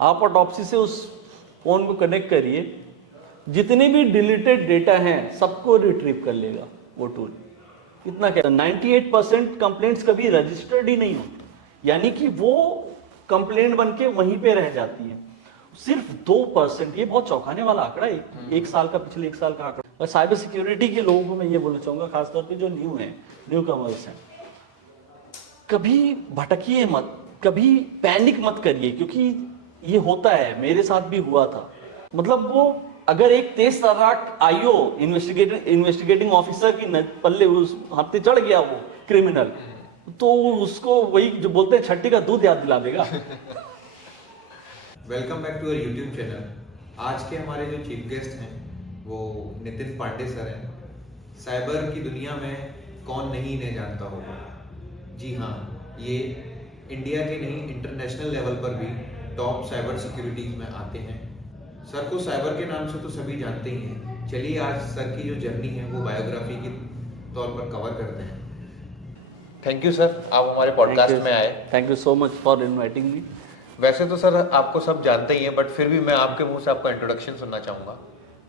आप ऑटोप्सी से उस फ़ोन को कनेक्ट करिए, जितने भी डिलीटेड डेटा हैं सबको रिट्रीव कर लेगा वो टूल। इतना क्या, 98% कंप्लेंट्स कभी रजिस्टर्ड ही नहीं होती, यानी कि वो कंप्लेंट बन के वहीं पे रह जाती है। सिर्फ 2%, ये बहुत चौंकाने वाला आंकड़ा है, एक साल का, पिछले एक साल का आंकड़ा। और साइबर सिक्योरिटी के लोगों को मैं ये बोलना चाहूँगा, खासतौर पे जो न्यू कमर्स हैं, कभी भटकिए मत, कभी पैनिक मत करिए, क्योंकि ये होता है, मेरे साथ भी हुआ था। मतलब वो अगर एक तेज तर्राक आईओ इन्वेस्टिगेटिंग ऑफिसर की पल्ले उस हफ्ते चढ़ गया वो क्रिमिनल, तो उसको वही जो बोलते हैं छट्टी का दूध याद दिला देगा। Welcome back to our YouTube channel. आज के हमारे जो चीफ गेस्ट हैं वो नितिन पांडे सर हैं। साइबर की दुनिया में कौन नहीं इन्हें जानता होगा। जी हाँ, ये इंडिया के नहीं इंटरनेशनल लेवल पर भी टॉप साइबर सिक्योरिटीज में आते हैं। सर को साइबर के नाम से तो सभी जानते ही हैं। चलिए आज सर की जो जर्नी है वो बायोग्राफी के तौर पर कवर करते हैं। थैंक यू सर, आप हमारे पॉडकास्ट में आए। Thank you so much for inviting me. वैसे तो सर आपको सब जानते ही हैं, बट फिर भी मैं आपके मुंह से आपका इंट्रोडक्शन सुनना चाहूँगा।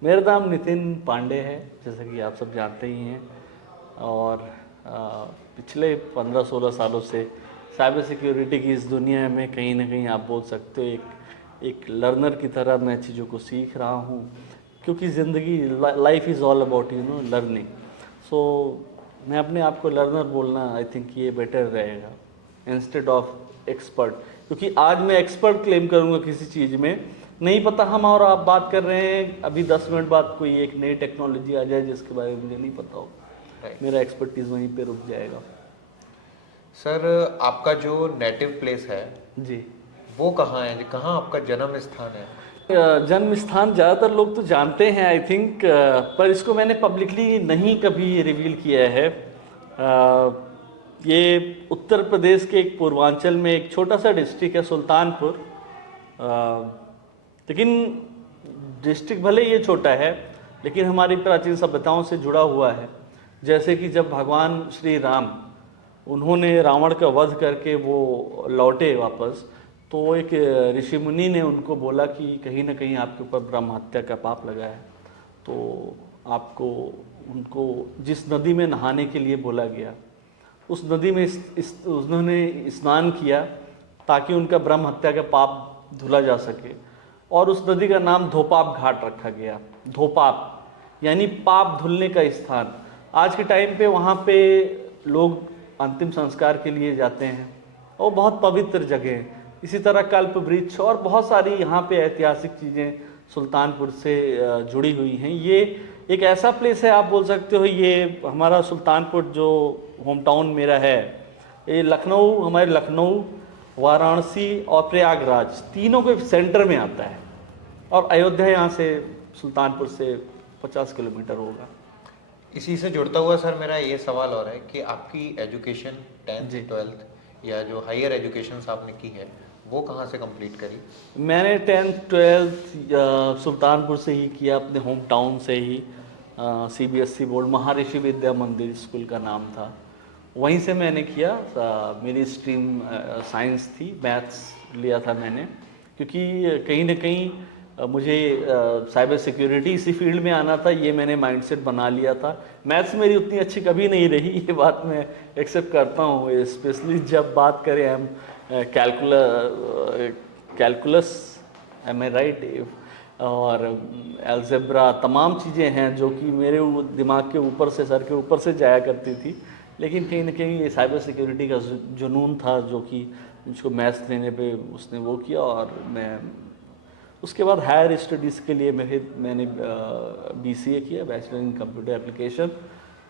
मेरा नाम नितिन पांडे है, जैसा कि आप सब जानते ही हैं, और पिछले 15-16 सालों से साइबर सिक्योरिटी की इस दुनिया में कहीं ना कहीं आप बोल सकते हो एक लर्नर की तरह मैं चीज़ों को सीख रहा हूँ, क्योंकि ज़िंदगी, life is all about learning. So मैं अपने आप को लर्नर बोलना, आई थिंक ये बेटर रहेगा इंस्टेड ऑफ एक्सपर्ट, क्योंकि आज मैं एक्सपर्ट क्लेम करूँगा किसी चीज़ में, नहीं पता हम और आप बात कर रहे हैं, अभी 10 मिनट बाद कोई एक नई टेक्नोलॉजी आ जाए जिसके बारे में मुझे नहीं पता हो, मेरा एक्सपर्टीज़ वहीं पे रुक जाएगा। सर आपका जो नेटिव प्लेस है जी, वो कहाँ है, कहाँ आपका जन्म स्थान है? जन्म स्थान ज़्यादातर लोग तो जानते हैं आई थिंक, पर इसको मैंने पब्लिकली नहीं कभी रिवील किया है। ये उत्तर प्रदेश के एक पूर्वांचल में एक छोटा सा डिस्ट्रिक्ट है, सुल्तानपुर। लेकिन डिस्ट्रिक्ट भले ये छोटा है, लेकिन हमारी प्राचीन सभ्यताओं से जुड़ा हुआ है। जैसे कि जब भगवान श्री राम, उन्होंने रावण का वध करके वो लौटे वापस, तो एक ऋषि मुनि ने उनको बोला कि कहीं ना कहीं आपके ऊपर ब्रह्म हत्या का पाप लगा है, तो आपको, उनको जिस नदी में नहाने के लिए बोला गया, उस नदी में उन्होंने स्नान किया ताकि उनका ब्रह्म हत्या का पाप धुला जा सके, और उस नदी का नाम धोपाप घाट रखा गया। धोपाप यानी पाप धुलने का स्थान। आज के टाइम पे वहाँ पे लोग अंतिम संस्कार के लिए जाते हैं, और बहुत पवित्र जगह है। इसी तरह कल्प वृक्ष और बहुत सारी यहाँ पे ऐतिहासिक चीज़ें सुल्तानपुर से जुड़ी हुई हैं। ये एक ऐसा प्लेस है, आप बोल सकते हो, ये हमारा सुल्तानपुर जो होम टाउन मेरा है, ये लखनऊ, हमारे लखनऊ, वाराणसी और प्रयागराज तीनों के सेंटर में आता है, और अयोध्या यहाँ से, सुल्तानपुर से 50 किलोमीटर होगा। इसी से जुड़ता हुआ सर मेरा ये सवाल और है कि आपकी एजुकेशन 10th 12th या जो हायर एजुकेशन आपने की है वो कहाँ से कंप्लीट करी? मैंने 10th 12th सुल्तानपुर से ही किया, अपने होम टाउन से ही। CBSE बोर्ड, महर्षि विद्या मंदिर स्कूल का नाम था, वहीं से मैंने किया। मेरी स्ट्रीम साइंस थी, मैथ्स लिया था मैंने, क्योंकि कहीं ना कहीं मुझे साइबर सिक्योरिटी इसी फील्ड में आना था, ये मैंने माइंडसेट बना लिया था। मैथ्स मेरी उतनी अच्छी कभी नहीं रही, ये बात मैं एक्सेप्ट करता हूँ, स्पेशली जब बात करें हम कैलकुलस, एम आई राइट, और अलजेब्रा, तमाम चीज़ें हैं जो कि मेरे दिमाग के ऊपर से, सर के ऊपर से जाया करती थी। लेकिन कहीं ना कहीं ये साइबर सिक्योरिटी का जुनून था, जो कि मुझको मैथ्स लेने पे उसने वो किया, और मैं उसके बाद हायर स्टडीज़ के लिए मैंने BCA किया, बैचलर इन कंप्यूटर एप्लीकेशन।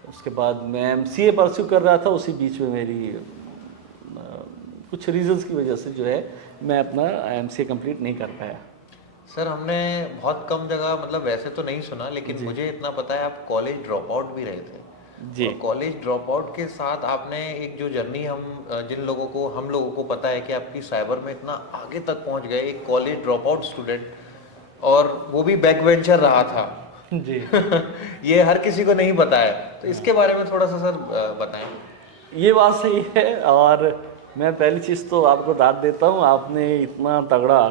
उसके बाद मैं MCA परस्यू कर रहा था, उसी बीच में मेरी कुछ रीजंस की वजह से जो है मैं अपना MCA कंप्लीट नहीं कर पाया। सर हमने बहुत कम जगह, मतलब वैसे तो नहीं सुना, लेकिन मुझे इतना पता है आप कॉलेज ड्रॉप आउट भी रहे थे जी। और कॉलेज ड्रॉप आउट के साथ आपने एक जो जर्नी, हम लोगों को पता है कि आपकी साइबर में इतना आगे तक पहुंच गए, एक कॉलेज ड्रॉप आउट स्टूडेंट, और वो भी बैक वेंचर रहा था जी। ये हर किसी को नहीं पता है, तो इसके बारे में थोड़ा सा सर बताएं। ये बात सही है, और मैं पहली चीज़ तो आपको दाद देता हूँ, आपने इतना तगड़ा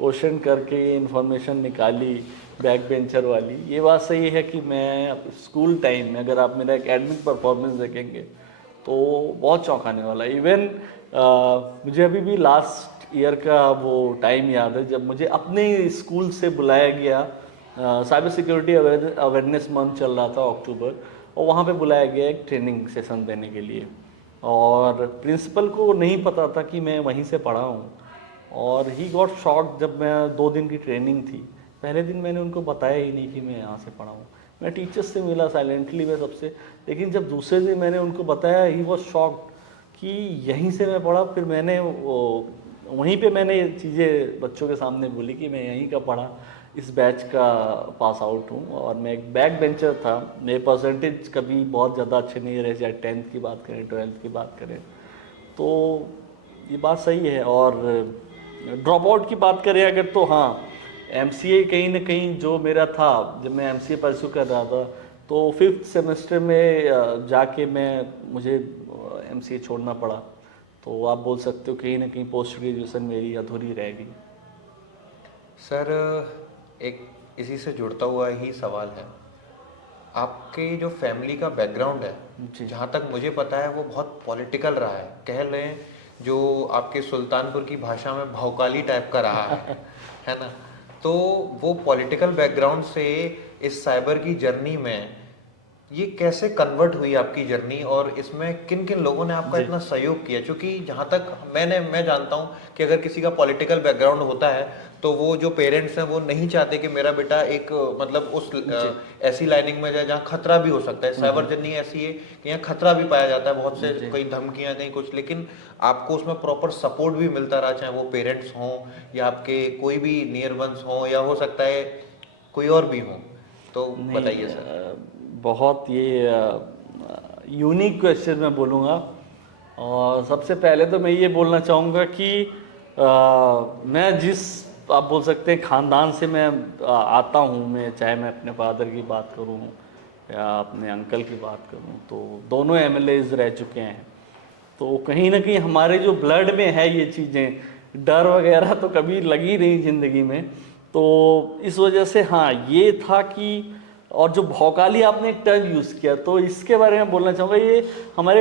क्वेश्चन करके ये इन्फॉर्मेशन निकाली बैक बेंचर वाली। ये बात सही है कि मैं स्कूल टाइम में, अगर आप मेरा एकेडमिक परफॉर्मेंस देखेंगे तो बहुत चौंकाने वाला है। इवन मुझे अभी भी लास्ट ईयर का वो टाइम याद है जब मुझे अपने स्कूल से बुलाया गया। साइबर सिक्योरिटी अवेयरनेस मंथ चल रहा था अक्टूबर, और वहाँ पे बुलाया गया एक ट्रेनिंग सेशन देने के लिए, और प्रिंसिपल को नहीं पता था कि मैं वहीं से पढ़ा हूँ, और ही गॉट शॉक जब मैं 2 दिन की ट्रेनिंग थी। पहले दिन मैंने उनको बताया ही नहीं कि मैं यहाँ से पढ़ा हूँ, मैं टीचर्स से मिला साइलेंटली मैं सबसे, लेकिन जब दूसरे दिन मैंने उनको बताया ही वॉज शॉक्ड कि यहीं से मैं पढ़ा। फिर मैंने वहीं पे मैंने ये चीज़ें बच्चों के सामने बोली कि मैं यहीं का पढ़ा, इस बैच का पास आउट हूँ, और मैं एक बैक बेंचर था। मेरे परसेंटेज कभी बहुत ज़्यादा अच्छे नहीं रहे, चाहे 10th की बात करें 12th की बात करें, तो ये बात सही है। और ड्रॉप आउट की बात करें अगर, तो हाँ, एमसीए कहीं ना कहीं जो मेरा था, जब मैं एमसीए परस्यू कर रहा था तो 5th सेमेस्टर में जाके मुझे एमसीए छोड़ना पड़ा। तो आप बोल सकते हो कहीं ना कहीं पोस्ट ग्रेजुएशन मेरी अधूरी रह गई। सर, एक इसी से जुड़ता हुआ ही सवाल है, आपके जो फैमिली का बैकग्राउंड है, जी। जहाँ तक मुझे पता है वो बहुत पॉलिटिकल रहा है, कह लें जो आपके सुल्तानपुर की भाषा में भौकाली टाइप का रहा है ना। तो वो पॉलिटिकल बैकग्राउंड से इस साइबर की जर्नी में ये कैसे कन्वर्ट हुई आपकी जर्नी, और इसमें किन किन लोगों ने आपका जी। इतना सहयोग किया? क्योंकि जहाँ तक मैं जानता हूँ कि अगर किसी का पॉलिटिकल बैकग्राउंड होता है तो वो जो पेरेंट्स हैं वो नहीं चाहते कि मेरा बेटा एक मतलब उस जी। ऐसी लाइनिंग में जाए जहाँ खतरा भी हो सकता है। साइबर जर्नी ऐसी है कि यहाँ खतरा भी पाया जाता है, बहुत से जी। कई धमकियाँ कहीं कुछ, लेकिन आपको उसमें प्रॉपर सपोर्ट भी मिलता रहा, चाहे वो पेरेंट्स हों या आपके कोई भी नियर वंस हों या हो सकता है कोई और भी हों। तो नहीं, बताइए सर। बहुत ये यूनिक क्वेश्चन मैं बोलूँगा। और सबसे पहले तो मैं ये बोलना चाहूँगा कि मैं जिस, आप बोल सकते हैं, ख़ानदान से मैं आता हूँ, मैं चाहे मैं अपने फादर की बात करूँ या अपने अंकल की बात करूँ, तो दोनों एमएलएज रह चुके हैं। तो कहीं ना कहीं हमारे जो ब्लड में है ये चीज़ें, डर वगैरह तो कभी लगी नहीं ज़िंदगी में। तो इस वजह से हाँ, ये था कि, और जो भौकाली आपने एक टर्म यूज़ किया, तो इसके बारे में बोलना चाहूँगा। ये हमारे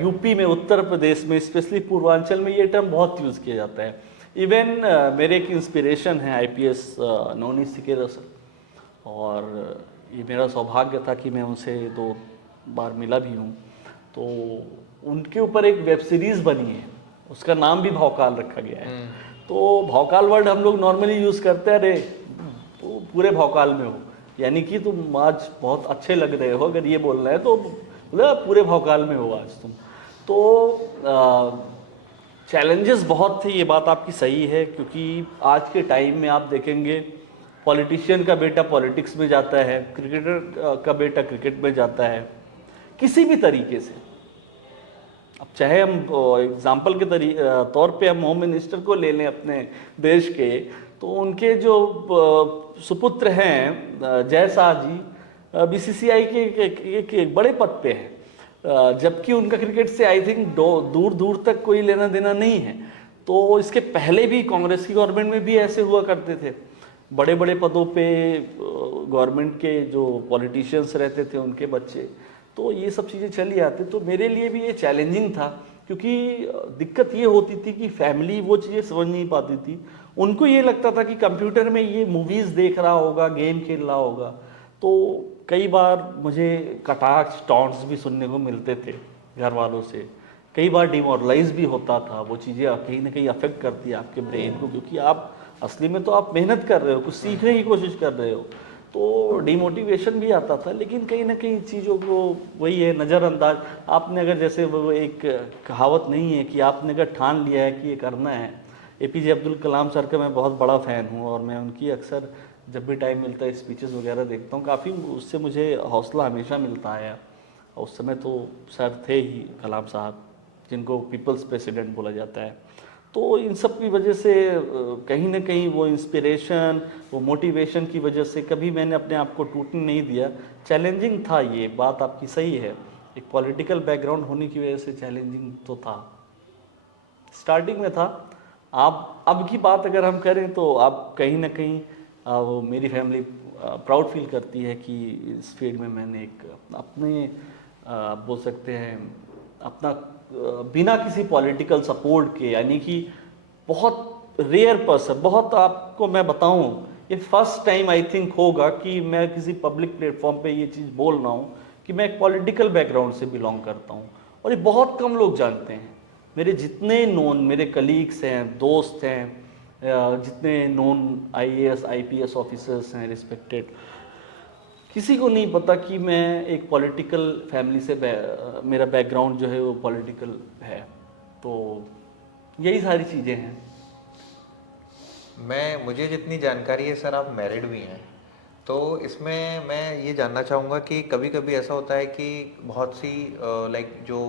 यूपी में, उत्तर प्रदेश में, स्पेशली पूर्वांचल में ये टर्म बहुत यूज़ किया जाता है। इवन मेरे एक इंस्पिरेशन है आईपीएस नवनीत सिकेरा सर, और ये मेरा सौभाग्य था कि मैं उनसे 2 बार मिला भी हूँ। तो उनके ऊपर एक वेब सीरीज़ बनी है, उसका नाम भी भौकाल रखा गया है। तो भौकाल वर्ड हम लोग नॉर्मली यूज़ करते हैं, अरे तो पूरे भौकाल में हो, यानी कि तुम आज बहुत अच्छे लग रहे हो, अगर ये बोलना है तो मतलब पूरे भौकाल में हो आज तुम। तो चैलेंजेस बहुत थे, ये बात आपकी सही है, क्योंकि आज के टाइम में आप देखेंगे पॉलिटिशियन का बेटा पॉलिटिक्स में जाता है, क्रिकेटर का बेटा क्रिकेट में जाता है, किसी भी तरीके से। अब चाहे हम एग्जाम्पल के तौर पे हम होम मिनिस्टर को ले लें अपने देश के, तो उनके जो सुपुत्र हैं जय शाह जी, बीसीसीआई के एक बड़े पद पे हैं, जबकि उनका क्रिकेट से आई थिंक दूर दूर तक कोई लेना देना नहीं है। तो इसके पहले भी कांग्रेस की गवर्नमेंट में भी ऐसे हुआ करते थे, बड़े बड़े पदों पे गवर्नमेंट के जो पॉलिटिशियंस रहते थे उनके बच्चे, तो ये सब चीज़ें चली आती। तो मेरे लिए भी ये चैलेंजिंग था, क्योंकि दिक्कत ये होती थी कि फैमिली वो चीज़ें समझ नहीं पाती थी। उनको ये लगता था कि कंप्यूटर में ये मूवीज़ देख रहा होगा, गेम खेल रहा होगा। तो कई बार मुझे कटाक्ष टॉन्ट्स भी सुनने को मिलते थे घर वालों से, कई बार डिमोरलाइज भी होता था। वो चीज़ें कहीं ना कहीं अफेक्ट करती है आपके ब्रेन को, क्योंकि आप असली में तो आप मेहनत कर रहे हो, कुछ सीखने की कोशिश कर रहे हो, तो डिमोटिवेशन भी आता था। लेकिन कहीं ना कहीं चीज़ों को, वही है, नज़रअंदाज। आपने अगर, जैसे वो एक कहावत नहीं है कि आपने अगर ठान लिया है कि ये करना है। एपीजे अब्दुल कलाम सर का मैं बहुत बड़ा फ़ैन हूँ, और मैं उनकी अक्सर जब भी टाइम मिलता है स्पीचेस वगैरह देखता हूँ, काफ़ी उससे मुझे हौसला हमेशा मिलता है। उस समय तो सर थे ही कलाम साहब, जिनको पीपल्स प्रेसिडेंट बोला जाता है। तो इन सब की वजह से कहीं ना कहीं वो इंस्पिरेशन, वो मोटिवेशन की वजह से कभी मैंने अपने आप को टूटने नहीं दिया। चैलेंजिंग था, ये बात आपकी सही है, एक पॉलिटिकल बैकग्राउंड होने की वजह से चैलेंजिंग तो था, स्टार्टिंग में था। आप अब की बात अगर हम करें तो आप कहीं ना कहीं वो मेरी फैमिली प्राउड फील करती है कि इस फील्ड में मैंने एक अपने आप बोल सकते हैं अपना बिना किसी पॉलिटिकल सपोर्ट के, यानी कि बहुत रेयर पर्सन, बहुत आपको मैं बताऊं ये फर्स्ट टाइम आई थिंक होगा कि मैं किसी पब्लिक प्लेटफॉर्म पे ये चीज़ बोल रहा हूँ कि मैं एक पॉलिटिकल बैकग्राउंड से बिलोंग करता हूँ, और ये बहुत कम लोग जानते हैं। मेरे जितने नोन मेरे कलीग्स हैं, दोस्त हैं, जितने नोन आईएएस आईपीएस ऑफिसर्स हैं रिस्पेक्टेड, किसी को नहीं पता कि मैं एक पॉलिटिकल फैमिली से मेरा बैकग्राउंड जो है वो पॉलिटिकल है। तो यही सारी चीज़ें हैं। मुझे जितनी जानकारी है सर, आप मैरिड भी हैं, तो इसमें मैं ये जानना चाहूँगा कि कभी कभी ऐसा होता है कि बहुत सी लाइक जो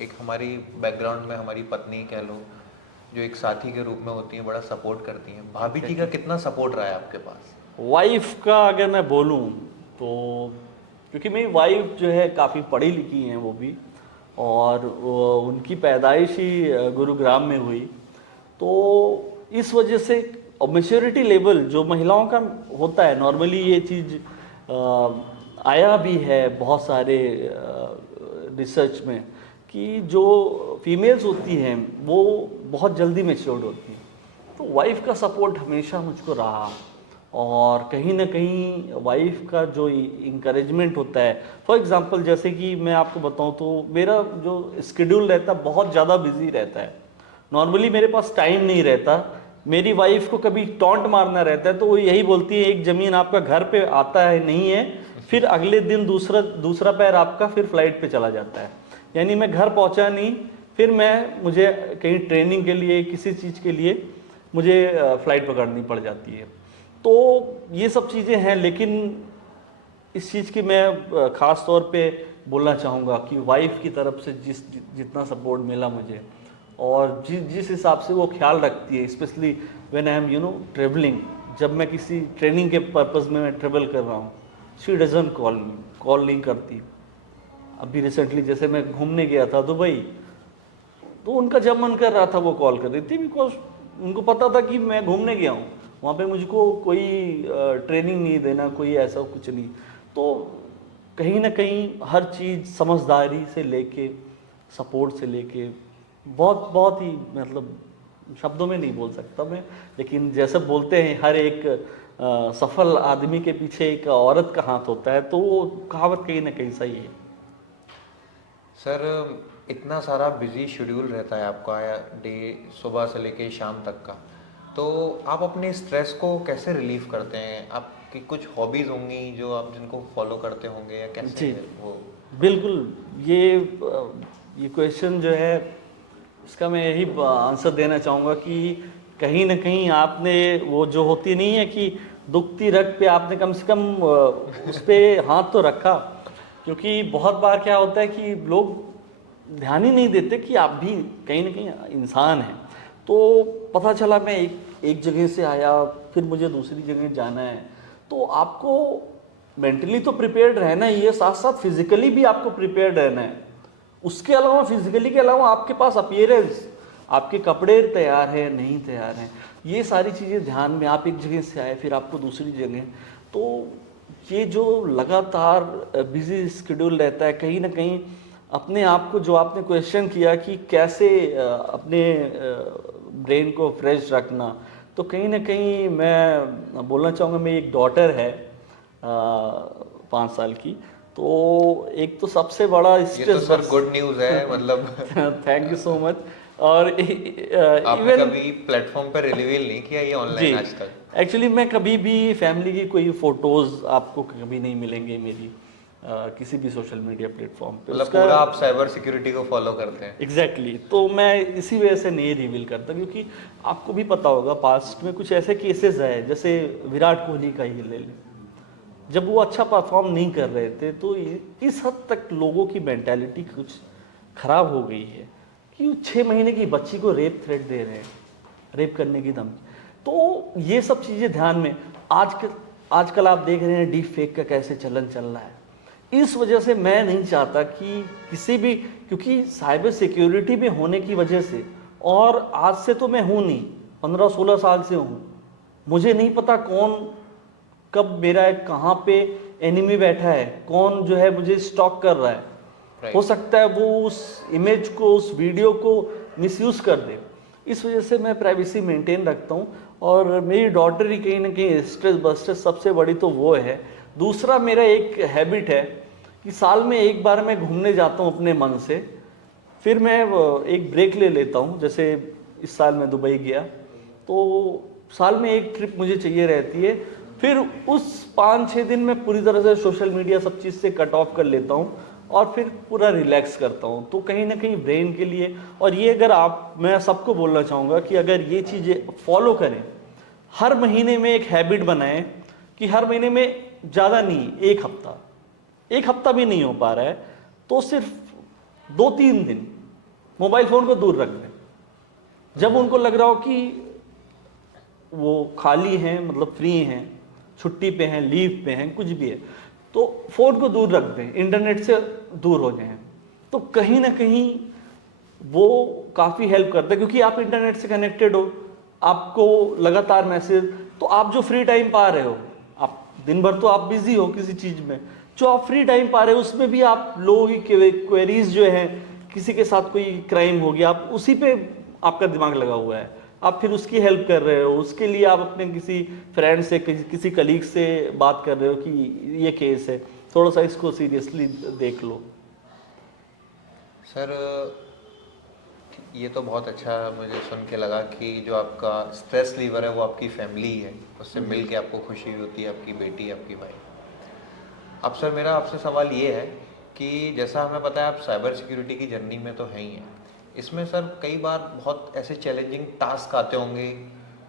एक हमारी बैकग्राउंड में हमारी पत्नी कह लो, जो एक साथी के रूप में होती हैं, बड़ा सपोर्ट करती हैं। भाभी जी का कितना सपोर्ट रहा है आपके पास? वाइफ का अगर मैं बोलूं तो क्योंकि मेरी वाइफ जो है काफ़ी पढ़ी लिखी हैं वो भी, और उनकी पैदाइश ही गुरुग्राम में हुई, तो इस वजह से मैच्योरिटी लेवल जो महिलाओं का होता है नॉर्मली, ये चीज़ आया भी है बहुत सारे रिसर्च में कि जो फीमेल्स होती हैं वो बहुत जल्दी मैच्योर्ड होती हैं। तो वाइफ का सपोर्ट हमेशा मुझको रहा, और कहीं ना कहीं वाइफ का जो इंकरेजमेंट होता है, फॉर एग्जांपल जैसे कि मैं आपको बताऊं तो मेरा जो स्केड्यूल रहता है बहुत ज़्यादा बिजी रहता है, नॉर्मली मेरे पास टाइम नहीं रहता। मेरी वाइफ को कभी टॉन्ट मारना रहता है तो वो यही बोलती है एक ज़मीन आपका घर पे आता है नहीं है, फिर अगले दिन दूसरा पैर आपका फिर फ्लाइट पे चला जाता है, यानी मैं घर पहुंचा नहीं, फिर मुझे कहीं ट्रेनिंग के लिए किसी चीज़ के लिए मुझे फ़्लाइट पकड़नी पड़ जाती है। तो ये सब चीज़ें हैं, लेकिन इस चीज़ की मैं ख़ास तौर पे बोलना चाहूँगा कि वाइफ की तरफ से जितना सपोर्ट मिला मुझे, और जिस हिसाब से वो ख्याल रखती है, specially when I am travelling, जब मैं किसी ट्रेनिंग के पर्पज़ में मैं ट्रेवल कर रहा हूँ, शी डजंट कॉल नहीं करती। अभी रिसेंटली जैसे मैं घूमने गया था दुबई, तो उनका जब मन कर रहा था वो कॉल कर रही थी, बिकॉज उनको पता था कि मैं घूमने गया हूँ, वहाँ पे मुझको कोई ट्रेनिंग नहीं देना, कोई ऐसा कुछ नहीं। तो कहीं ना कहीं हर चीज़ समझदारी से लेके सपोर्ट से लेके बहुत बहुत ही, मतलब शब्दों में नहीं बोल सकता मैं, लेकिन जैसे बोलते हैं हर एक सफल आदमी के पीछे एक औरत का हाथ होता है, तो वो कहावत कहीं ना कहीं सही है। सर, इतना सारा बिजी शेड्यूल रहता है आपका डे, सुबह से लेके शाम तक का, तो आप अपने स्ट्रेस को कैसे रिलीव करते हैं? आपकी कुछ हॉबीज़ होंगी जो आप जिनको फॉलो करते होंगे, या कैसे जी वो? बिल्कुल, ये क्वेश्चन जो है इसका मैं यही आंसर देना चाहूँगा कि कहीं ना कहीं आपने वो जो होती नहीं है कि दुखती रग पे आपने कम से कम उस पर हाथ तो रखा, क्योंकि बहुत बार क्या होता है कि लोग ध्यान ही नहीं देते कि आप भी कहीं ना कहीं इंसान हैं। तो पता चला मैं एक जगह से आया, फिर मुझे दूसरी जगह जाना है, तो आपको मेंटली तो प्रिपेयर्ड रहना ही है, साथ साथ फिजिकली भी आपको प्रिपेयर्ड रहना है। उसके अलावा फिजिकली के अलावा आपके पास अपीयरेंस, आपके कपड़े तैयार हैं नहीं तैयार हैं, ये सारी चीज़ें ध्यान में। आप एक जगह से आए फिर आपको दूसरी जगह, तो ये जो लगातार बिजी शेड्यूल रहता है, कहीं ना कहीं अपने आप को, जो आपने क्वेश्चन किया कि कैसे अपने ब्रेन को फ्रेश रखना, तो कहीं ना कहीं मैं बोलना चाहूँगा, मेरी एक डॉटर है 5 साल की, तो एक तो सबसे बड़ा ये तो स्ट्रेस, सर गुड न्यूज़ है, मतलब थैंक यू सो मच। और आपने कभी प्लेटफॉर्म पर रिवील नहीं किया ये ऑनलाइन जी, आजकल? एक्चुअली मैं कभी भी फैमिली की कोई फोटोज़ आपको कभी नहीं मिलेंगे मेरी किसी भी सोशल मीडिया प्लेटफॉर्म पे। मतलब पूरा आप साइबर सिक्योरिटी को फॉलो करते हैं? एग्जैक्टली तो मैं इसी वजह से नहीं रिवील करता, क्योंकि आपको भी पता होगा पास्ट में कुछ ऐसे केसेस है, जैसे विराट कोहली का ही ले लें, जब वो अच्छा परफॉर्म नहीं कर रहे थे, तो इस हद तक लोगों की मेंटालिटी कुछ खराब हो गई है कि 6 महीने की बच्ची को रेप थ्रेट दे रहे हैं, रेप करने की धमकी। तो ये सब चीज़ें ध्यान में, आजकल आप देख रहे हैं डीप फेक का कैसे चलन चल रहा है। इस वजह से मैं नहीं चाहता कि किसी भी, क्योंकि साइबर सिक्योरिटी में होने की वजह से, और आज से तो मैं हूँ नहीं, 15-16 साल से हूँ, मुझे नहीं पता कौन कब मेरा कहाँ पे एनिमी बैठा है, कौन जो है मुझे स्टॉक कर रहा है। हो सकता है वो उस इमेज को, उस वीडियो को मिसयूज़ कर दे। इस वजह से मैं प्राइवेसी मेंटेन रखता हूँ। और मेरी डॉटर ही कहीं ना कहीं स्ट्रेस बस्टर सबसे बड़ी तो वो है। दूसरा मेरा एक हैबिट है कि साल में एक बार मैं घूमने जाता हूँ अपने मन से, फिर मैं एक ब्रेक ले लेता हूँ। जैसे इस साल मैं दुबई गया, तो साल में एक ट्रिप मुझे चाहिए रहती है। फिर उस 5-6 दिन में पूरी तरह से सोशल मीडिया सब चीज़ से कट ऑफ कर लेता हूँ और फिर पूरा रिलैक्स करता हूँ। तो कहीं ना कहीं ब्रेन के लिए, और ये अगर आप, मैं सबको बोलना चाहूँगा कि अगर ये चीज़ें फॉलो करें, हर महीने में एक हैबिट बनाएं कि हर महीने में ज़्यादा नहीं, एक हफ्ता भी नहीं हो पा रहा है तो सिर्फ 2-3 दिन मोबाइल फ़ोन को दूर रख दें। जब उनको लग रहा हो कि वो खाली हैं, मतलब फ्री हैं, छुट्टी पे हैं, लीव पे हैं, कुछ भी है, तो फ़ोन को दूर रख दें, इंटरनेट से दूर हो जाएं। तो कहीं ना कहीं वो काफ़ी हेल्प करता है, क्योंकि आप इंटरनेट से कनेक्टेड हो, आपको लगातार मैसेज, तो आप जो फ्री टाइम पा रहे हो, आप दिन भर तो आप बिजी हो किसी चीज़ में, जो आप फ्री टाइम पा रहे हो उसमें भी आप लोगों की क्वेरीज जो है, किसी के साथ कोई क्राइम हो गया, आप उसी पे आपका दिमाग लगा हुआ है, आप फिर उसकी हेल्प कर रहे हो, उसके लिए आप अपने किसी फ्रेंड से, किसी कलीग से बात कर रहे हो कि ये केस है, थोड़ा सा इसको सीरियसली देख लो। सर ये तो बहुत अच्छा मुझे सुन के लगा कि जो आपका स्ट्रेस लीवर है वो आपकी फैमिली है, उससे मिल के आपको खुशी होती है, आपकी बेटी, आपकी वाइफ। अब सर मेरा आपसे सवाल ये है कि जैसा हमें पता है आप साइबर सिक्योरिटी की जर्नी में तो हैं ही हैं, इसमें सर कई बार बहुत ऐसे चैलेंजिंग टास्क आते होंगे,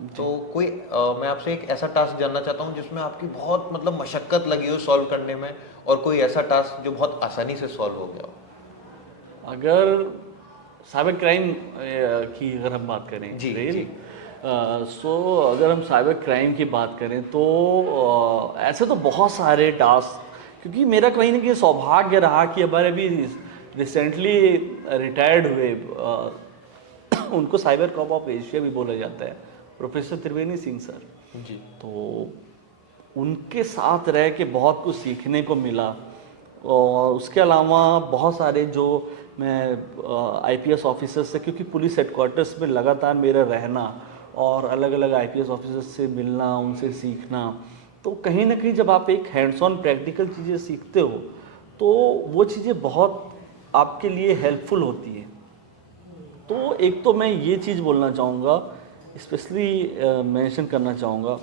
तो कोई मैं आपसे एक ऐसा टास्क जानना चाहता हूँ जिसमें आपकी बहुत मतलब मशक्क़त लगी हो सॉल्व करने में, और कोई ऐसा टास्क जो बहुत आसानी से सॉल्व हो गया हो। अगर साइबर क्राइम की अगर हम बात करें, जी, जी। सो अगर हम साइबर क्राइम की बात करें तो ऐसे तो बहुत सारे टास्क, क्योंकि मेरा कहीं ना कहीं सौभाग्य रहा कि हमारे अभी रिसेंटली रिटायर्ड हुए उनको साइबर कॉप ऑफ एशिया भी बोला जाता है, प्रोफेसर त्रिवेणी सिंह सर जी। तो उनके साथ रह के बहुत कुछ सीखने को मिला। और उसके अलावा बहुत सारे जो मैं आईपीएस ऑफिसर से, क्योंकि पुलिस हेडक्वार्टर्स में लगातार मेरा रहना और अलग अलग आईपीएस ऑफिसर से मिलना, उनसे सीखना, तो कहीं ना कहीं जब आप एक हैंड्स ऑन प्रैक्टिकल चीज़ें सीखते हो तो वो चीज़ें बहुत आपके लिए हेल्पफुल होती है। तो एक तो मैं ये चीज़ बोलना चाहूँगा, स्पेशली मेंशन करना चाहूँगा।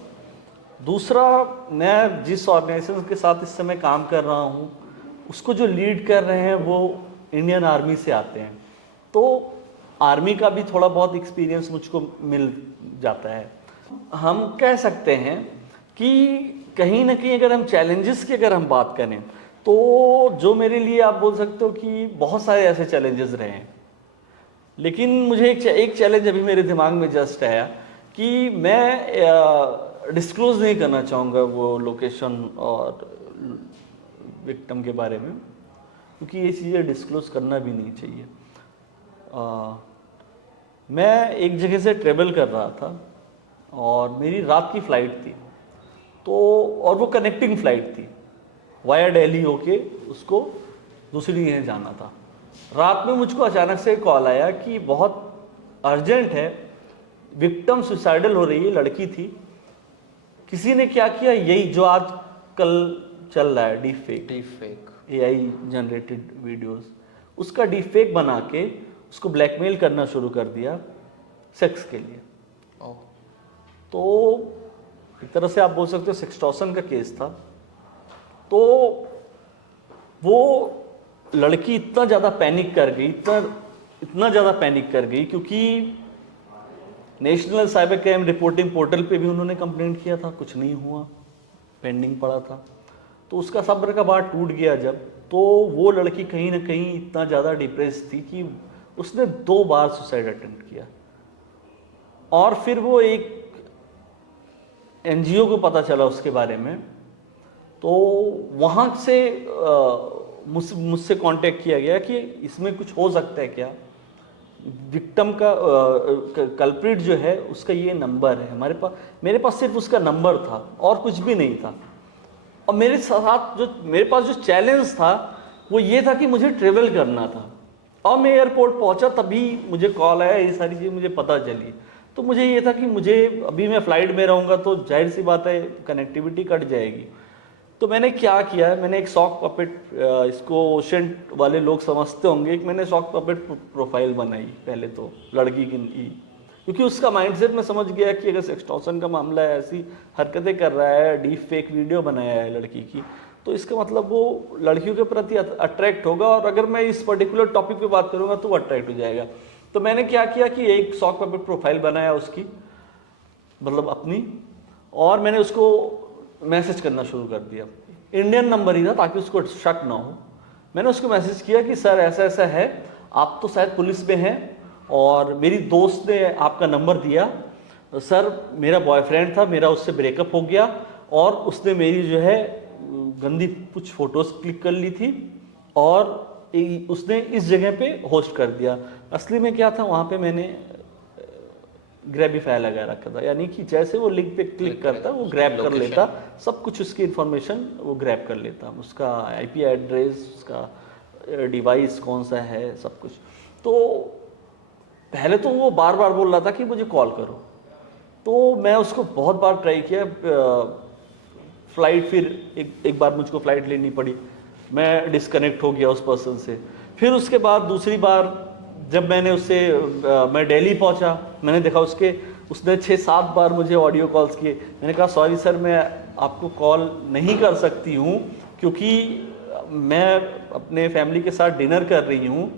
दूसरा, मैं जिस ऑर्गेनाइजेशन के साथ इस समय काम कर रहा हूँ उसको जो लीड कर रहे हैं वो इंडियन आर्मी से आते हैं, तो आर्मी का भी थोड़ा बहुत एक्सपीरियंस मुझको मिल जाता है। हम कह सकते हैं कि कहीं ना कहीं अगर हम चैलेंजेस की अगर हम बात करें तो जो मेरे लिए आप बोल सकते हो कि बहुत सारे ऐसे चैलेंजेस रहे हैं, लेकिन मुझे एक चैलेंज अभी मेरे दिमाग में जस्ट आया कि मैं डिस्क्लोज नहीं करना चाहूँगा वो लोकेशन और विक्टिम के बारे में, क्योंकि ये चीज़ें डिस्क्लोज करना भी नहीं चाहिए। मैं एक जगह से ट्रेवल कर रहा था और मेरी रात की फ़्लाइट थी, तो और वो कनेक्टिंग फ़्लाइट थी, वाया दिल्ली होके उसको दूसरी जगह जाना था। रात में मुझको अचानक से कॉल आया कि बहुत अर्जेंट है, विक्टिम सुसाइडल हो रही है, लड़की थी, किसी ने क्या किया, यही जो आज कल चल रहा है deep fake AI generated videos, उसका डीप फेक बना के उसको ब्लैकमेल करना शुरू कर दिया सेक्स के लिए। तो एक तरह से आप बोल सकते हो सेक्सटॉर्शन का केस था। तो वो लड़की इतना ज़्यादा पैनिक कर गई, इतना ज़्यादा पैनिक कर गई, क्योंकि national cyber crime reporting portal पे भी उन्होंने कंप्लेंट किया था, कुछ नहीं हुआ, पेंडिंग पड़ा था। तो उसका सब्र का बार टूट गया जब, तो वो लड़की कहीं ना कहीं इतना ज़्यादा डिप्रेस थी कि उसने 2 बार सुसाइड अटेम्प्ट किया। और फिर वो एक एनजीओ को पता चला उसके बारे में, तो वहाँ से मुझसे कांटेक्ट किया गया कि इसमें कुछ हो सकता है क्या। विक्टिम का कल्प्रिट जो है उसका ये नंबर है हमारे पास, मेरे पास सिर्फ उसका नंबर था और कुछ भी नहीं था। और मेरे साथ जो मेरे पास जो चैलेंज था वो ये था कि मुझे ट्रेवल करना था, और मैं एयरपोर्ट पहुंचा तभी मुझे कॉल आया, ये सारी चीज़ मुझे पता चली। तो मुझे ये था कि मुझे अभी मैं फ़्लाइट में रहूँगा तो जाहिर सी बात है कनेक्टिविटी कट जाएगी। तो मैंने क्या किया, मैंने एक सॉक पपेट, इसको ओशन वाले लोग समझते होंगे, एक मैंने सॉक पपेट प्रोफाइल बनाई पहले तो लड़की की, क्योंकि उसका माइंडसेट मैं समझ गया कि अगर एक्सटॉर्शन का मामला है, ऐसी हरकतें कर रहा है, डीप फेक वीडियो बनाया है लड़की की, तो इसका मतलब वो लड़कियों के प्रति अट्रैक्ट होगा, और अगर मैं इस पर्टिकुलर टॉपिक पे बात करूँगा तो वो अट्रैक्ट हो जाएगा। तो मैंने क्या किया कि एक सॉक पपेट प्रोफाइल बनाया उसकी, मतलब अपनी, और मैंने उसको मैसेज करना शुरू कर दिया। इंडियन नंबर ही था ताकि उसको शक ना हो। मैंने उसको मैसेज किया कि सर ऐसा ऐसा है, आप तो शायद पुलिस में हैं और मेरी दोस्त ने आपका नंबर दिया, सर मेरा बॉयफ्रेंड था, मेरा उससे ब्रेकअप हो गया और उसने मेरी जो है गंदी कुछ फ़ोटोज़ क्लिक कर ली थी और उसने इस जगह पे होस्ट कर दिया। असली में क्या था, वहाँ पे मैंने ग्रैबिफाई लगा रखा था, यानी कि जैसे वो लिंक पे क्लिक करता वो ग्रैब कर लेता, सब कुछ उसकी इन्फॉर्मेशन वो ग्रैब कर लेता, उसका आईपी एड्रेस, उसका डिवाइस कौन सा है, सब कुछ। तो पहले तो वो बार बार बोल रहा था कि मुझे कॉल करो, तो मैं उसको बहुत बार ट्राई किया। फ़्लाइट, फिर एक बार मुझको फ़्लाइट लेनी पड़ी, मैं डिस्कनेक्ट हो गया उस पर्सन से। फिर उसके बाद दूसरी बार जब मैंने उससे मैं दिल्ली पहुंचा, मैंने देखा उसने 6-7 बार मुझे ऑडियो कॉल्स किए। मैंने कहा सॉरी सर, मैं आपको कॉल नहीं कर सकती हूँ क्योंकि मैं अपने फैमिली के साथ डिनर कर रही हूँ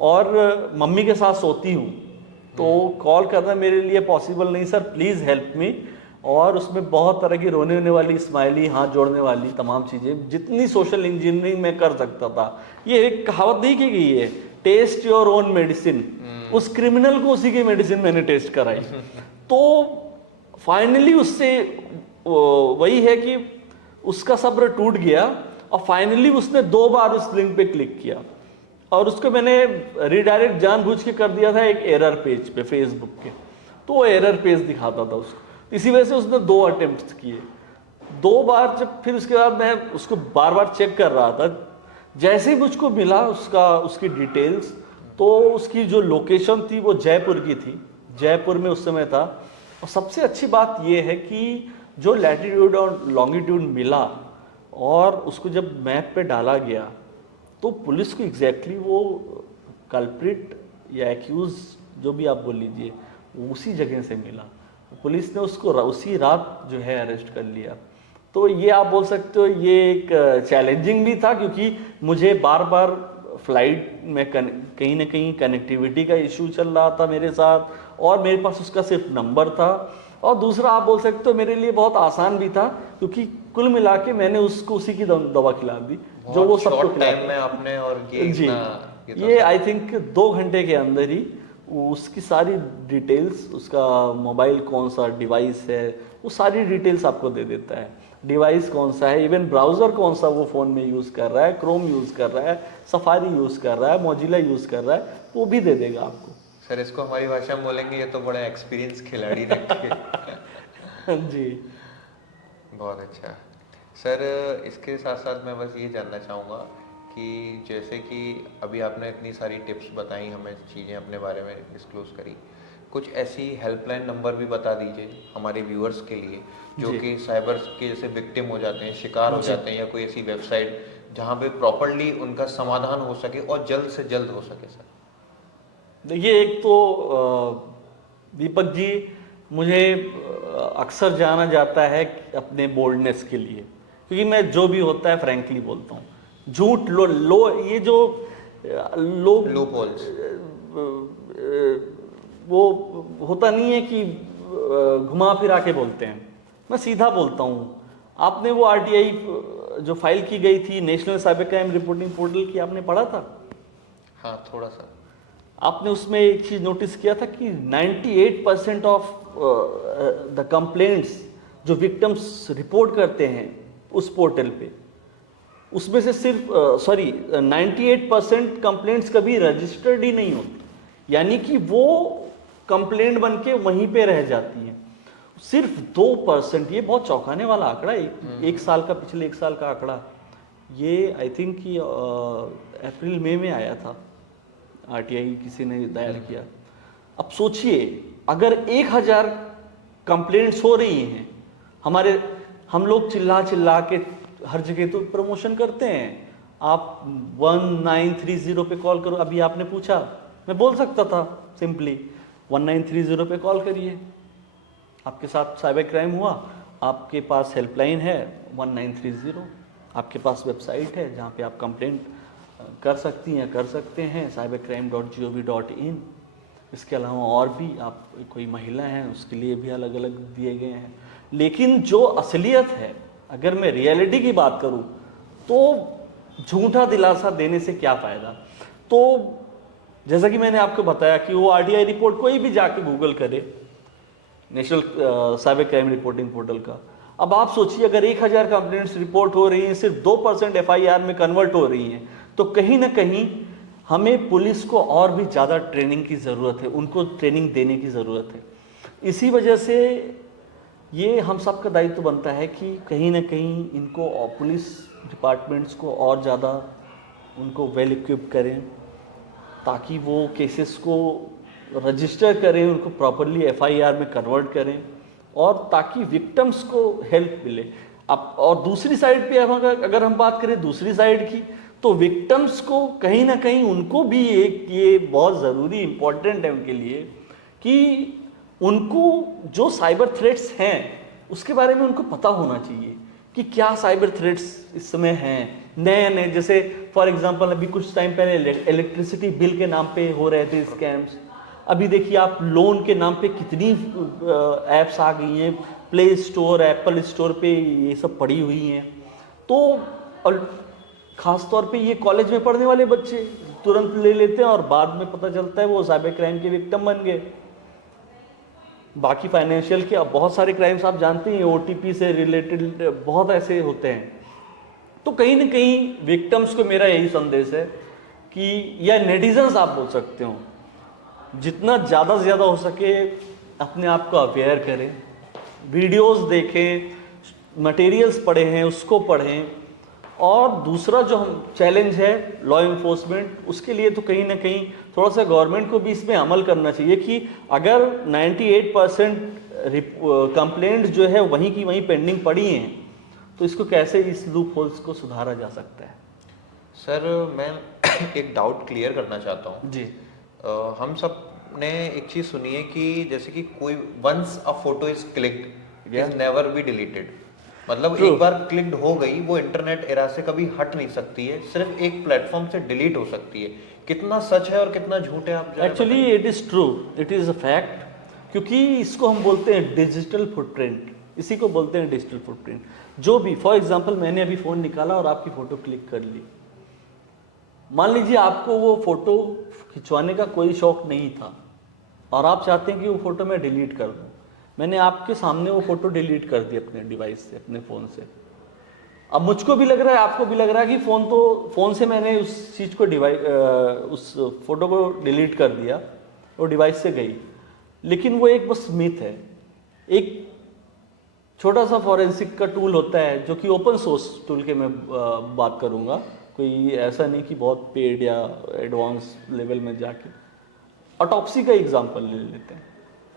और मम्मी के साथ सोती हूँ, तो कॉल करना मेरे लिए पॉसिबल नहीं सर, प्लीज़ हेल्प मी। और उसमें बहुत तरह की रोने होने वाली, स्माइली, हाथ जोड़ने वाली तमाम चीज़ें, जितनी सोशल इंजीनियरिंग मैं कर सकता था। ये एक कहावत नहीं की गई है, टेस्ट योर ओन मेडिसिन, उस क्रिमिनल को उसी की मेडिसिन मैंने टेस्ट कराई। तो फाइनली उससे वही है कि उसका सब्र टूट गया और फाइनली उसने 2 बार उस लिंक पे क्लिक किया और उसको मैंने रिडायरेक्ट जानबूझ के कर दिया था एक एरर पेज पे फेसबुक के, तो वो एरर पेज दिखाता था उसको। इसी वजह से उसने 2 अटेम्प्ट किए, 2 बार। जब फिर उसके बाद मैं उसको बार बार चेक कर रहा था, जैसे ही मुझको मिला उसकी डिटेल्स, तो उसकी जो लोकेशन थी वो जयपुर की थी, जयपुर में उस समय था। और सबसे अच्छी बात ये है कि जो लैटिट्यूड और लॉन्गिट्यूड मिला और उसको जब मैप पे डाला गया तो पुलिस को एग्जैक्टली वो कल्प्रिट या एक्यूज जो भी आप बोल लीजिए उसी जगह से मिला। पुलिस ने उसको उसी रात जो है अरेस्ट कर लिया। तो ये आप बोल सकते हो ये एक चैलेंजिंग भी था क्योंकि मुझे बार बार फ्लाइट में कहीं ना कहीं कनेक्टिविटी का इशू चल रहा था मेरे साथ और मेरे पास उसका सिर्फ नंबर था। और दूसरा आप बोल सकते हो मेरे लिए बहुत आसान भी था क्योंकि कुल मिला के मैंने उसको उसी की दवा खिला दी जो वो सबको टाइम में आपने। और ये जी, ये आई थिंक 2 घंटे के अंदर ही उसकी सारी डिटेल्स, उसका मोबाइल कौन सा डिवाइस है वो सारी डिटेल्स आपको दे देता है, डिवाइस कौन सा है, इवन ब्राउज़र कौन सा वो फ़ोन में यूज़ कर रहा है, क्रोम यूज़ कर रहा है, सफारी यूज़ कर रहा है, मोजिला यूज़ कर रहा है, वो भी दे देगा आपको। सर इसको हमारी भाषा में बोलेंगे ये तो बड़ा एक्सपीरियंस खिलाड़ी रखे। जी बहुत अच्छा सर। इसके साथ साथ मैं बस ये जानना चाहूँगा कि जैसे कि अभी आपने इतनी सारी टिप्स बताई, हमें चीज़ें अपने बारे में डिस्क्लोज करी, कुछ ऐसी हेल्पलाइन नंबर भी बता दीजिए हमारे व्यूअर्स के लिए जो कि साइबर के जैसे विक्टिम हो जाते हैं, शिकार हो जाते हैं, या कोई ऐसी वेबसाइट जहाँ पे प्रॉपरली उनका समाधान हो सके और जल्द से जल्द हो सके। सर देखिए, एक तो दीपक जी मुझे अक्सर जाना जाता है अपने बोल्डनेस के लिए, क्योंकि मैं जो भी होता है फ्रैंकली बोलता हूँ। झूठ ये जो लोग लूपहोल्स वो होता नहीं है कि घुमा फिरा के बोलते हैं, मैं सीधा बोलता हूँ। आपने वो आरटीआई जो फाइल की गई थी national cyber crime reporting portal की, आपने पढ़ा था? हाँ थोड़ा सा। आपने उसमें एक चीज़ नोटिस किया था कि 98% ऑफ द कंप्लेंट्स जो विक्टिम्स रिपोर्ट करते हैं उस पोर्टल पे, उसमें से सिर्फ 98% कंप्लेंट्स कभी रजिस्टर्ड ही नहीं होती। यानी कि वो कंप्लेंट बन के वहीं पे रह जाती हैं। सिर्फ 2%, ये बहुत चौंकाने वाला आंकड़ा है। एक साल का, पिछले एक साल का आंकड़ा, ये आई थिंक कि अप्रैल मई में आया था, आरटीआई किसी ने दायर किया। अब सोचिए, अगर 1000 कंप्लेंट्स हो रही हैं, हम लोग चिल्ला चिल्ला के हर जगह तो प्रमोशन करते हैं, आप 1930 पे कॉल करो। अभी आपने पूछा, मैं बोल सकता था सिंपली 1930 पे कॉल करिए, आपके साथ साइबर क्राइम हुआ, आपके पास हेल्पलाइन है 1930, आपके पास वेबसाइट है जहाँ पे आप कंप्लेंट कर सकती हैं, कर सकते हैं, cybercrime.gov.in। इसके अलावा और भी, आप कोई महिला हैं उसके लिए भी अलग अलग दिए गए हैं। लेकिन जो असलियत है, अगर मैं रियलिटी की बात करूं, तो झूठा दिलासा देने से क्या फ़ायदा। तो जैसा कि मैंने आपको बताया कि वो आरटीआई रिपोर्ट कोई भी जाके गूगल करे, national cyber crime reporting portal का। अब आप सोचिए, अगर 1000 कंप्लेंट्स रिपोर्ट हो रही हैं, सिर्फ 2% एफआईआर में कन्वर्ट हो रही हैं, तो कहीं ना कहीं हमें पुलिस को और भी ज़्यादा ट्रेनिंग की ज़रूरत है, उनको ट्रेनिंग देने की ज़रूरत है। इसी वजह से ये हम सब का दायित्व बनता है कि कहीं ना कहीं इनको, पुलिस डिपार्टमेंट्स को और ज़्यादा उनको वेल इक्विप करें, ताकि वो केसेस को रजिस्टर करें, उनको प्रॉपरली एफआईआर में कन्वर्ट करें, और ताकि विक्टिम्स को हेल्प मिले। अब और दूसरी साइड पे अगर हम बात करें दूसरी साइड की, तो विक्टिम्स को कहीं ना कहीं उनको भी एक, ये बहुत ज़रूरी इम्पोर्टेंट है उनके लिए, कि उनको जो साइबर थ्रेट्स हैं उसके बारे में उनको पता होना चाहिए कि क्या साइबर थ्रेट्स इस समय हैं नए नए। जैसे फॉर एग्जांपल, अभी कुछ टाइम पहले इलेक्ट्रिसिटी बिल के नाम पे हो रहे थे स्कैम्स। अभी देखिए आप, लोन के नाम पे कितनी ऐप्स आ गई हैं, प्ले स्टोर, एप्पल स्टोर पे ये सब पड़ी हुई हैं। तो और ख़ास तौर पे ये कॉलेज में पढ़ने वाले बच्चे तुरंत ले लेते हैं, और बाद में पता चलता है वो साइबर क्राइम के विक्टिम बन गए। बाकी फाइनेंशियल के अब बहुत सारे क्राइम्स आप जानते हैं, ओटीपी से रिलेटेड बहुत ऐसे होते हैं। तो कहीं ना कहीं विक्टिम्स को मेरा यही संदेश है कि, या नेटिजन्स आप बोल सकते हो, जितना ज़्यादा से ज़्यादा हो सके अपने आप को अवेयर करें, वीडियोस देखें, मटेरियल्स पढ़े हैं उसको पढ़ें। और दूसरा जो हम चैलेंज है लॉ इन्फोर्समेंट, उसके लिए तो कहीं ना कहीं थोड़ा सा गवर्नमेंट को भी इसमें अमल करना चाहिए कि अगर 98% कंप्लेंट जो है वहीं की वहीं पेंडिंग पड़ी हैं, तो इसको कैसे, इस लूप होल्स को सुधारा जा सकता है। सर मैं एक डाउट क्लियर करना चाहता हूँ जी। हम सब ने एक चीज़ सुनी है कि जैसे कि कोई once a photo is clicked is never be deleted, मतलब एक बार क्लिक्ड हो गई वो इंटरनेट एरा से कभी हट नहीं सकती है, सिर्फ एक प्लेटफॉर्म से डिलीट हो सकती है। कितना सच है और कितना झूठ है, आप actually it is true, it is a fact, क्योंकि इसको हम बोलते हैं डिजिटल फुटप्रिंट, इसी को बोलते हैं डिजिटल फुटप्रिंट। जो भी, फॉर एग्जांपल मैंने अभी फ़ोन निकाला और आपकी फ़ोटो क्लिक कर ली, मान लीजिए आपको वो फ़ोटो खिंचवाने का कोई शौक नहीं था और आप चाहते हैं कि वो फ़ोटो मैं डिलीट कर दूँ। मैंने आपके सामने वो फ़ोटो डिलीट कर दी अपने डिवाइस से, अपने फ़ोन से। अब मुझको भी लग रहा है, आपको भी लग रहा है कि फ़ोन से मैंने उस चीज़ को उस फोटो को डिलीट कर दिया, वो डिवाइस से गई। लेकिन वो एक बस मिथ है। एक छोटा सा फॉरेंसिक का टूल होता है जो कि ओपन सोर्स टूल के मैं बात करूँगा, कोई ऐसा नहीं कि बहुत पेड या एडवांस लेवल में जाके। ऑटोप्सी का एग्जांपल ले लेते हैं।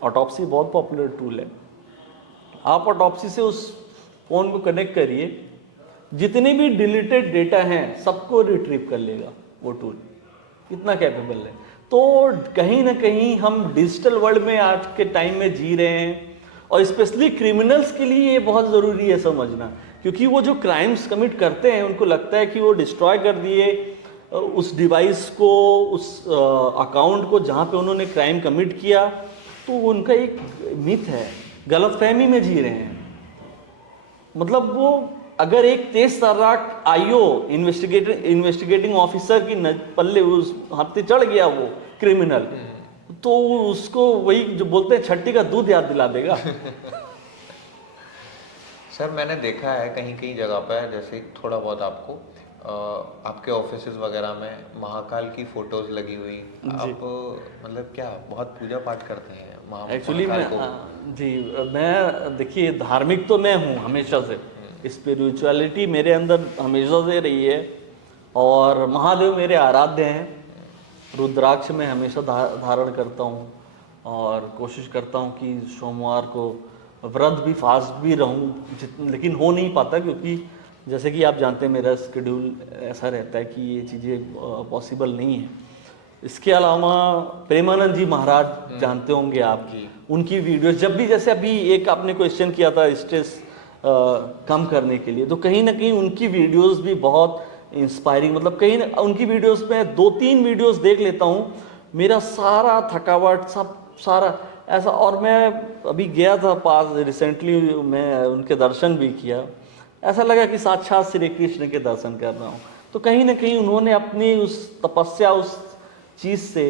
ऑटोप्सी बहुत पॉपुलर टूल है। आप ऑटोप्सी से उस फ़ोन को कनेक्ट करिए, जितने भी डिलीटेड डेटा हैं सबको रिट्रीव कर लेगा वो टूल, इतना कैपेबल है। तो कहीं ना कहीं हम डिजिटल वर्ल्ड में आज के टाइम में जी रहे हैं, और स्पेशली क्रिमिनल्स के लिए ये बहुत ज़रूरी है समझना, क्योंकि वो जो क्राइम्स कमिट करते हैं उनको लगता है कि वो डिस्ट्रॉय कर दिए उस डिवाइस को, उस अकाउंट को जहाँ पे उन्होंने क्राइम कमिट किया, तो उनका एक मिथ है, गलतफहमी में जी रहे हैं। मतलब वो अगर एक तेज तर्राक आईओ इन्वेस्टिगेटिंग ऑफिसर की पल्ले उस हाथ चढ़ गया वो क्रिमिनल, तो उसको वही जो बोलते हैं छट्टी का दूध याद दिला देगा। सर मैंने देखा है कहीं कहीं जगह पर, जैसे थोड़ा बहुत आपको, आपके ऑफिसेज वगैरह में महाकाल की फोटोज लगी हुई, आप मतलब क्या बहुत पूजा पाठ करते हैं एक्चुअली महाकाल को? जी, मैं देखिए धार्मिक तो मैं हूँ हमेशा से, स्पिरिचुअलिटी मेरे अंदर हमेशा से रही है और महादेव मेरे आराध्य हैं। रुद्राक्ष में हमेशा धारण करता हूँ और कोशिश करता हूँ कि सोमवार को व्रत भी फास्ट भी रहूँ, लेकिन हो नहीं पाता क्योंकि जैसे कि आप जानते हैं मेरा शेड्यूल ऐसा रहता है कि ये चीज़ें पॉसिबल नहीं है। इसके अलावा प्रेमानंद जी महाराज जानते होंगे आप, उनकी वीडियोस जब भी, जैसे अभी एक आपने क्वेश्चन किया था स्ट्रेस कम करने के लिए, तो कहीं ना कहीं उनकी वीडियोस भी बहुत इंस्पायरिंग, मतलब कहीं ना उनकी वीडियोस में 2-3 वीडियोस देख लेता हूँ, मेरा सारा थकावट सब सारा ऐसा। और मैं अभी गया था पास रिसेंटली, मैं उनके दर्शन भी किया, ऐसा लगा कि साक्षात श्री कृष्ण के दर्शन कर रहा हूँ। तो कहीं ना कहीं उन्होंने अपनी उस तपस्या, उस चीज़ से,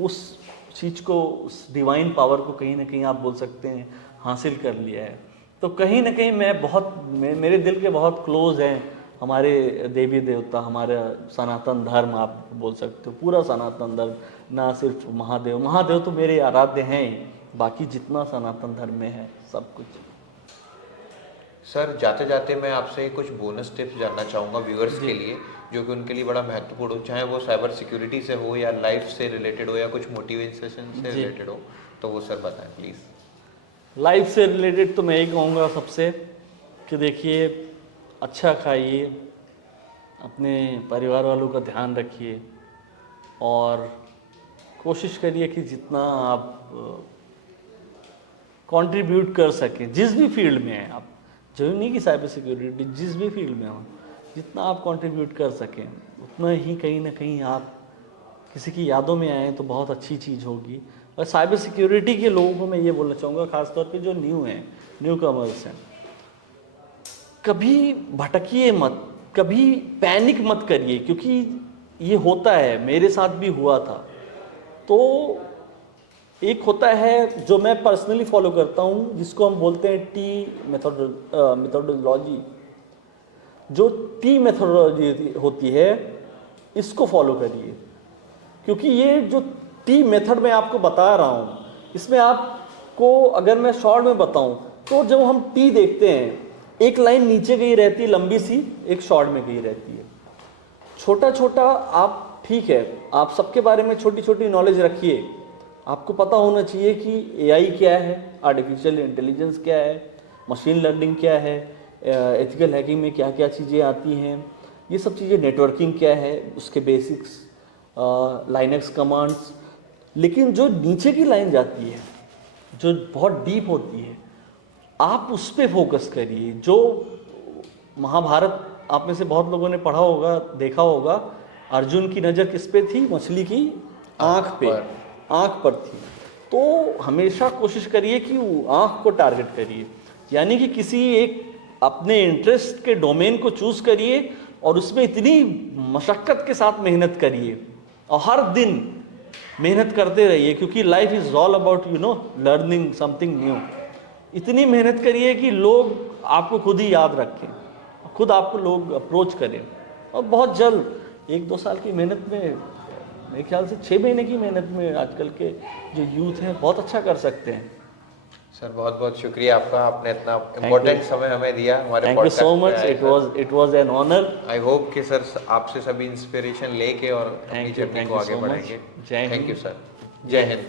उस चीज़ को, उस डिवाइन पावर को कहीं ना कहीं आप बोल सकते हैं हासिल कर लिया है। तो कहीं ना कहीं मैं बहुत, मेरे दिल के बहुत क्लोज हैं हमारे देवी देवता, हमारा सनातन धर्म आप बोल सकते हो, पूरा सनातन धर्म, ना सिर्फ महादेव। महादेव तो मेरे आराध्य हैं ही, बाकी जितना सनातन धर्म में है सब कुछ। सर जाते जाते मैं आपसे कुछ बोनस टिप्स जानना चाहूँगा व्यूअर्स के लिए, जो कि उनके लिए बड़ा महत्वपूर्ण हो, चाहे वो साइबर सिक्योरिटी से हो या लाइफ से रिलेटेड हो या कुछ मोटिवेशन से रिलेटेड हो, तो वो सर बताएं प्लीज़। लाइफ से रिलेटेड तो मैं यही कहूँगा सबसे कि देखिए, अच्छा खाइए, अपने परिवार वालों का ध्यान रखिए और कोशिश करिए कि जितना आप कंट्रीब्यूट कर सकें जिस भी फील्ड में हैं आप, जरूरी नहीं कि साइबर सिक्योरिटी, जिस भी फील्ड में हो, जितना आप कंट्रीब्यूट कर सकें उतना ही कहीं ना कहीं आप किसी की यादों में आए तो बहुत अच्छी चीज़ होगी। और साइबर सिक्योरिटी के लोगों को मैं ये बोलना चाहूँगा, ख़ासतौर पे जो न्यू हैं, न्यू कमर्स हैं, कभी भटकिए मत, कभी पैनिक मत करिए, क्योंकि ये होता है, मेरे साथ भी हुआ था। तो एक होता है जो मैं पर्सनली फॉलो करता हूँ, जिसको हम बोलते हैं टी मेथोडोलॉजी। जो टी मेथोडोलॉजी होती है, इसको फॉलो करिए, क्योंकि ये जो टी मेथड मैं आपको बता रहा हूँ, इसमें आपको अगर मैं शॉर्ट में बताऊँ तो जब हम टी देखते हैं, एक लाइन नीचे गई रहती है लंबी सी, एक शॉर्ट में गई रहती है। छोटा छोटा आप, ठीक है, आप सबके बारे में छोटी छोटी नॉलेज रखिए, आपको पता होना चाहिए कि एआई क्या है, आर्टिफिशियल इंटेलिजेंस क्या है, मशीन लर्निंग क्या है, एथिकल हैकिंग में क्या क्या चीज़ें आती हैं, ये सब चीज़ें, नेटवर्किंग क्या है, उसके बेसिक्स, लाइनक्स कमांड्स। लेकिन जो नीचे की लाइन जाती है, जो बहुत डीप होती है, आप उस पर फोकस करिए। जो महाभारत आप में से बहुत लोगों ने पढ़ा होगा, देखा होगा, अर्जुन की नज़र किस पे थी? मछली की आँख पे, आँख पर थी। तो हमेशा कोशिश करिए कि आँख को टारगेट करिए, यानी कि किसी एक अपने इंटरेस्ट के डोमेन को चूज़ करिए और उसमें इतनी मशक्क़त के साथ मेहनत करिए और हर दिन मेहनत करते रहिए, क्योंकि life is all about learning something new. इतनी मेहनत करिए कि लोग आपको खुद ही याद रखें, खुद आपको लोग अप्रोच करें, और बहुत जल्द 1-2 साल की मेहनत में, मेरे ख्याल से 6 महीने की मेहनत में आजकल के जो यूथ हैं बहुत अच्छा कर सकते हैं। सर बहुत बहुत शुक्रिया आपका, आपने इतना इम्पोर्टेंट समय हमें दिया हमारे thank you so much, it was an honour. I hope कि सर आपसे सभी इंस्पिरेशन लेके और अपनी जर्नी को आगे बढ़ाएंगे। थैंक यू सर, जय हिंद।